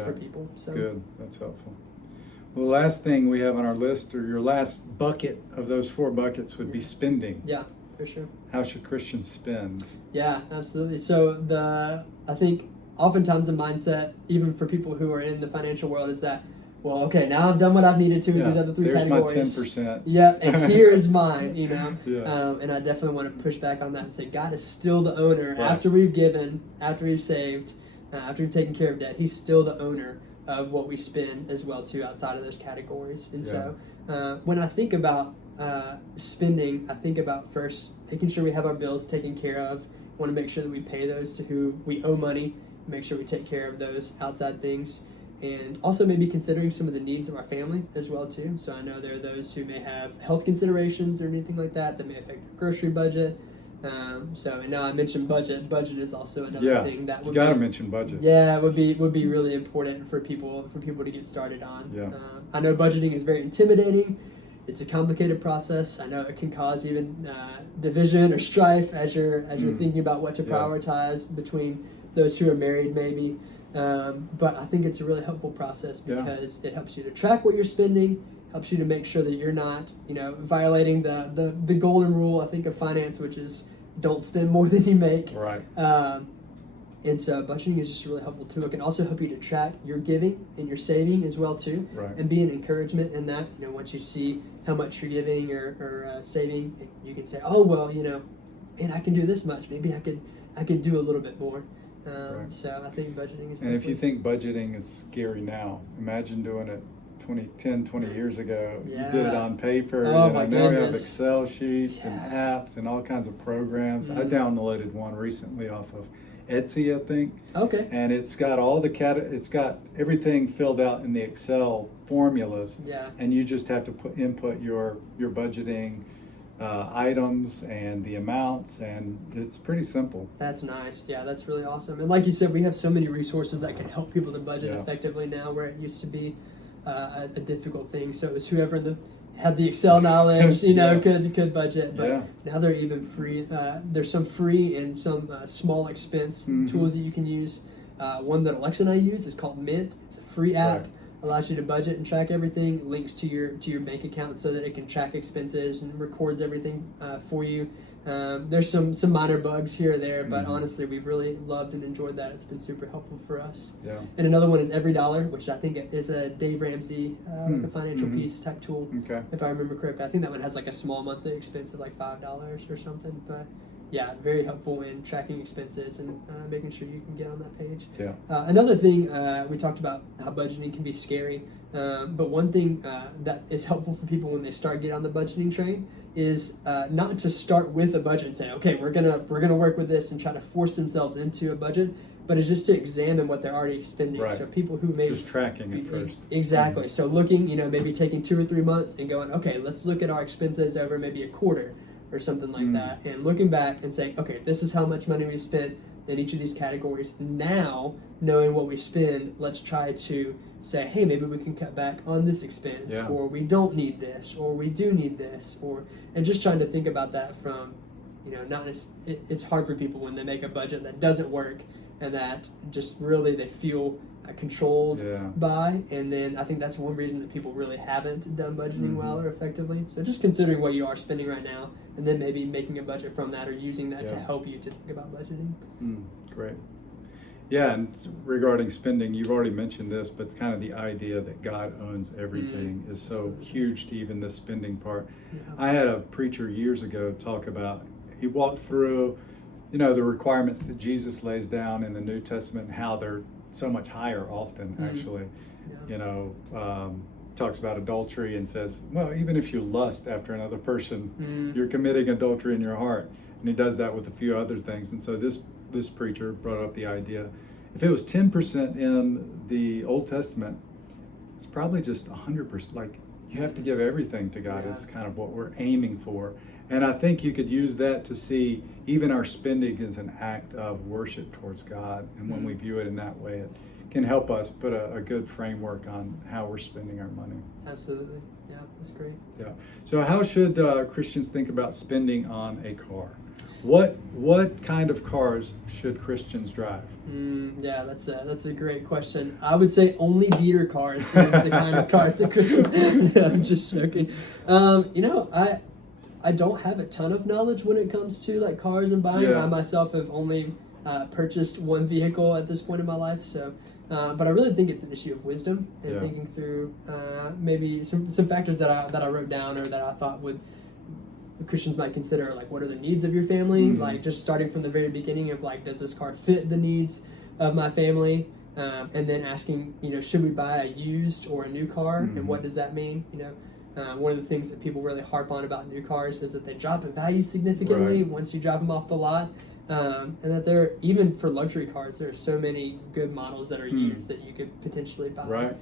for people. So good. That's helpful. Well, the last thing we have on our list, or your last bucket of those 4 buckets, would be spending. Yeah, for sure. How should Christians spend? Yeah, absolutely. So I think oftentimes the mindset, even for people who are in the financial world, is that, well, okay, now I've done what I've needed to with these other 3 there's categories. My 10%. Yep, and here's mine, Yeah. And I definitely want to push back on that and say God is still the owner. Right. After we've given, after we've saved, after we've taken care of debt, He's still the owner of what we spend as well too outside of those categories. And so when I think about spending, I think about first making sure we have our bills taken care of. Want to make sure that we pay those to who we owe money. Make sure we take care of those outside things, and also maybe considering some of the needs of our family as well too. So I know there are those who may have health considerations or anything like that may affect their grocery budget. And now I mentioned budget. Budget is also another thing that would mention budget. Yeah, would be really important for people to get started on. Yeah. I know budgeting is very intimidating. It's a complicated process. I know it can cause even division or strife as you're thinking about what to prioritize between those who are married, maybe. But I think it's a really helpful process because it helps you to track what you're spending, helps you to make sure that you're not, violating the golden rule, I think, of finance, which is don't spend more than you make. Right. And so budgeting is just a really helpful tool. It can also help you to track your giving and your saving as well too, right. And be an encouragement in that. Once you see how much you're giving or saving, you can say, oh well, man, I can do this much. Maybe I could do a little bit more. Right. So I think budgeting is. And if you think budgeting is scary now, imagine doing it 20 years ago. Yeah. You did it on paper. Oh, my now we have goodness. Excel sheets and apps and all kinds of programs. I downloaded one recently off of Etsy, I think. Okay. And it's got all it's got everything filled out in the Excel formulas. Yeah. And you just have to input your budgeting items and the amounts, and it's pretty simple. That's nice. Yeah, that's really awesome. And like you said, we have so many resources that can help people to budget effectively now, where it used to be a difficult thing. So it was whoever had the Excel knowledge, could budget. But now they're even free. There's some free and some small expense tools that you can use. One that Alexa and I use is called Mint. It's a free app. Right. Allows you to budget and track everything. Links to your bank account so that it can track expenses and records everything for you. There's some minor bugs here or there, but honestly, we've really loved and enjoyed that. It's been super helpful for us. Yeah. And another one is Every Dollar, which I think is a Dave Ramsey, like a financial peace type tool. Okay. If I remember correctly, I think that one has like a small monthly expense of like $5 or something. But yeah, very helpful in tracking expenses and making sure you can get on that page. Yeah. Another thing, we talked about how budgeting can be scary, but one thing that is helpful for people when they start getting on the budgeting train is not to start with a budget and say, okay, we're gonna work with this and try to force themselves into a budget, but it's just to examine what they're already spending. Right. So people who may just tracking it first. Exactly. So looking, maybe taking 2 or 3 months and going, okay, let's look at our expenses over maybe a quarter or something like that, and looking back and saying, okay, this is how much money we've spent in each of these categories. Now, knowing what we spend, let's try to say, hey, maybe we can cut back on this expense, or we don't need this, or we do need this, and just trying to think about that from, it's hard for people when they make a budget that doesn't work and that just really they feel controlled by, and then I think that's one reason that people really haven't done budgeting well or effectively. So just considering what you are spending right now, and then maybe making a budget from that or using that to help you to think about budgeting. Great. Yeah, and regarding spending, you've already mentioned this, but kind of the idea that God owns everything is so huge to even this spending part. I had a preacher years ago talk about, he walked through, the requirements that Jesus lays down in the New Testament and how they're so much higher often, actually. Talks about adultery and says, well, even if you lust after another person, you're committing adultery in your heart. And he does that with a few other things. And so this preacher brought up the idea, if it was 10% in the Old Testament, it's probably just 100%. Like, you have to give everything to God is kind of what we're aiming for. And I think you could use that to see even our spending as an act of worship towards God. And when we view it in that way, it can help us put a good framework on how we're spending our money. Absolutely. Yeah, that's great. Yeah. So how should Christians think about spending on a car? What kind of cars should Christians drive? Yeah, that's a great question. I would say only beater cars is the kind of cars that Christians. No, I'm just joking. I don't have a ton of knowledge when it comes to like cars and buying. Yeah. I myself have only purchased one vehicle at this point in my life, so. But I really think it's an issue of wisdom and thinking through maybe some factors that I wrote down or that I thought Christians might consider, like what are the needs of your family, like just starting from the very beginning of like, does this car fit the needs of my family, and then asking, should we buy a used or a new car, and what does that mean? One of the things that people really harp on about new cars is that they drop in value significantly once you drive them off the lot, and that there, even for luxury cars, there are so many good models that are used that you could potentially buy. Right.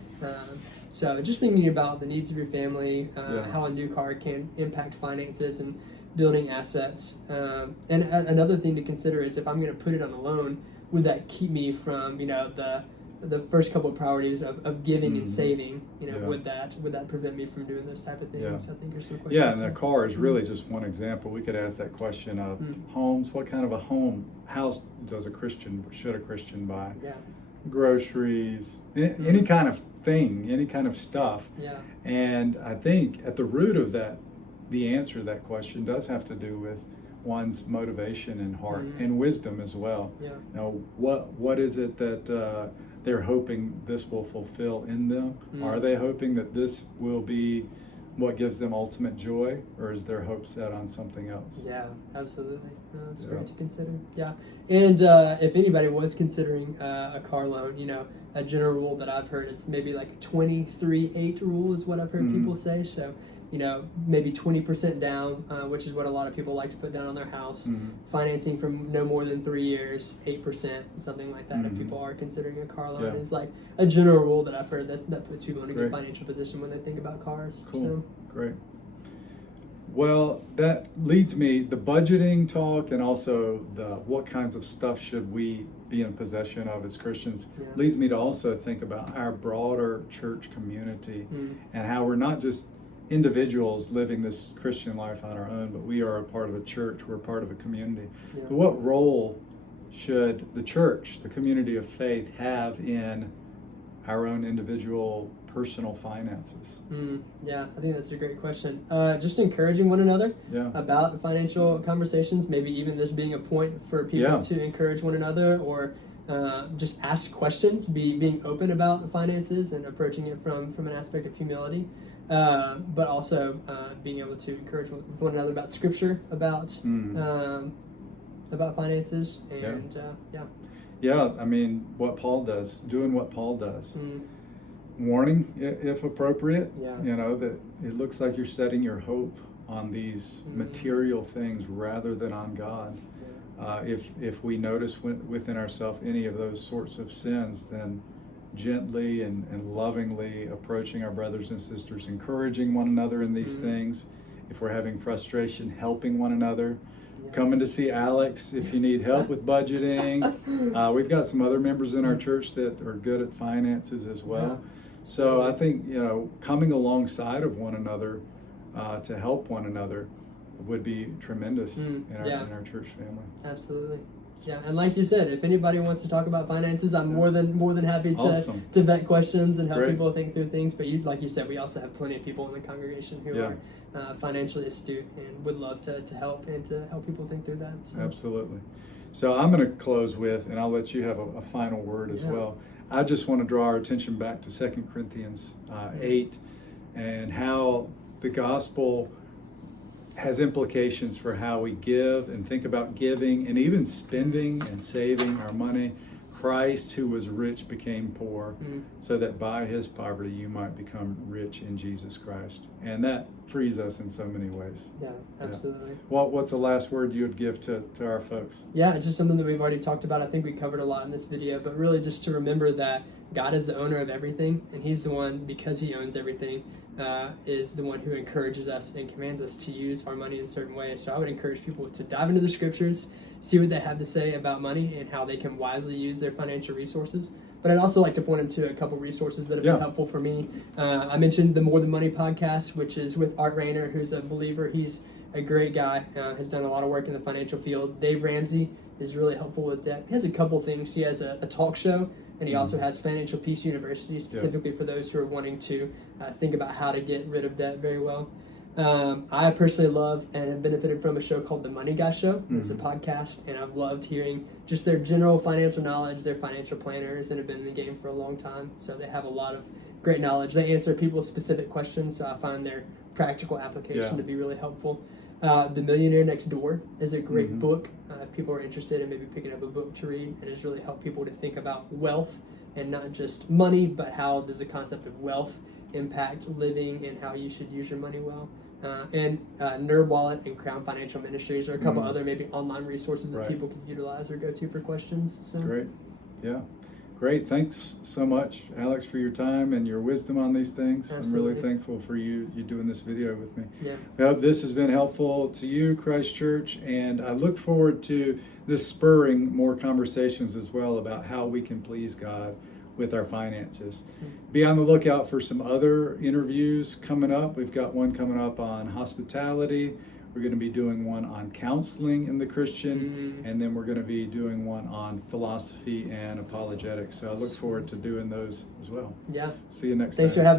So just thinking about the needs of your family, how a new car can impact finances and building assets. And another thing to consider is if I'm going to put it on a loan, would that keep me from, the first couple of priorities of giving and saving? Would that prevent me from doing those type of things? I think there's some questions. Yeah, and the car is really just one example. We could ask that question of homes. What kind of a house should a Christian buy? Yeah. Groceries, any kind of thing, any kind of stuff. Yeah. And I think at the root of that, the answer to that question does have to do with one's motivation and heart and wisdom as well. Yeah. What is it that they're hoping this will fulfill in them? Are they hoping that this will be what gives them ultimate joy, or is their hope set on something else? Yeah, absolutely. No, that's great to consider. Yeah, and if anybody was considering a car loan, a general rule that I've heard is maybe like a 23-8 rule is what I've heard people say. So, maybe 20% down, which is what a lot of people like to put down on their house. Financing from no more than 3 years, 8%, something like that. If people are considering a car loan, is like a general rule that I've heard that puts people in a good financial position when they think about cars. Cool. So. Great. Well, that leads me, the budgeting talk and also the what kinds of stuff should we be in possession of as Christians leads me to also think about our broader church community and how we're not just individuals living this Christian life on our own, but we are a part of a church, we're a part of a community. So what role should the church, the community of faith, have in our own individual personal finances? Yeah, I think that's a great question. Just encouraging one another about financial conversations, maybe even this being a point for people to encourage one another, or just ask questions, being open about the finances and approaching it from an aspect of humility, but also being able to encourage one another about scripture, about finances, and I mean, doing what Paul does. Warning, if appropriate, that it looks like you're setting your hope on these material things rather than on God. If we notice within ourselves any of those sorts of sins, then gently and lovingly approaching our brothers and sisters, encouraging one another in these things. If we're having frustration, helping one another. Coming to see Alex if you need help with budgeting. We've got some other members in our church that are good at finances as well. So I think, coming alongside of one another to help one another would be tremendous in our church family. Absolutely. Yeah, and like you said, if anybody wants to talk about finances, I'm more than happy to vet questions and help people think through things. But like you said, we also have plenty of people in the congregation who are financially astute and would love to help and to help people think through that. So. Absolutely. So I'm going to close with, and I'll let you have a final word as well. I just want to draw our attention back to 2 Corinthians 8 and how the gospel has implications for how we give and think about giving and even spending and saving our money. Christ, who was rich, became poor so that by his poverty you might become rich in Jesus Christ. And that frees us in so many ways. Yeah, absolutely. What's the last word you would give to our folks? Yeah, it's just something that we've already talked about. I think we covered a lot in this video, but really just to remember that God is the owner of everything, and he's the one, because he owns everything, is the one who encourages us and commands us to use our money in certain ways. So I would encourage people to dive into the scriptures, see what they have to say about money and how they can wisely use their financial resources. But I'd also like to point them to a couple resources that have been helpful for me. I mentioned the More Than Money podcast, which is with Art Rayner, who's a believer. He's a great guy, has done a lot of work in the financial field. Dave Ramsey is really helpful with that. He has a couple things. He has a talk show, and he also has Financial Peace University, specifically for those who are wanting to think about how to get rid of debt very well. I personally love and have benefited from a show called The Money Guy Show. It's a podcast, and I've loved hearing just their general financial knowledge. They're financial planners and have been in the game for a long time, so they have a lot of great knowledge. They answer people's specific questions, so I find their practical application to be really helpful. The Millionaire Next Door is a great book if people are interested in maybe picking up a book to read. It has really helped people to think about wealth and not just money, but how does the concept of wealth impact living and how you should use your money well. And NerdWallet and Crown Financial Ministries are a couple other maybe online resources that people could utilize or go to for questions. So. Great. Yeah. Great. Thanks so much, Alex, for your time and your wisdom on these things. Absolutely. I'm really thankful for you doing this video with me. Yeah. I hope this has been helpful to you, Christ Church, and I look forward to this spurring more conversations as well about how we can please God with our finances. Be on the lookout for some other interviews coming up. We've got one coming up on hospitality. We're going to be doing one on counseling in the Christian, and then we're going to be doing one on philosophy and apologetics. So I look forward to doing those as well. Yeah. See you next time. Thanks for having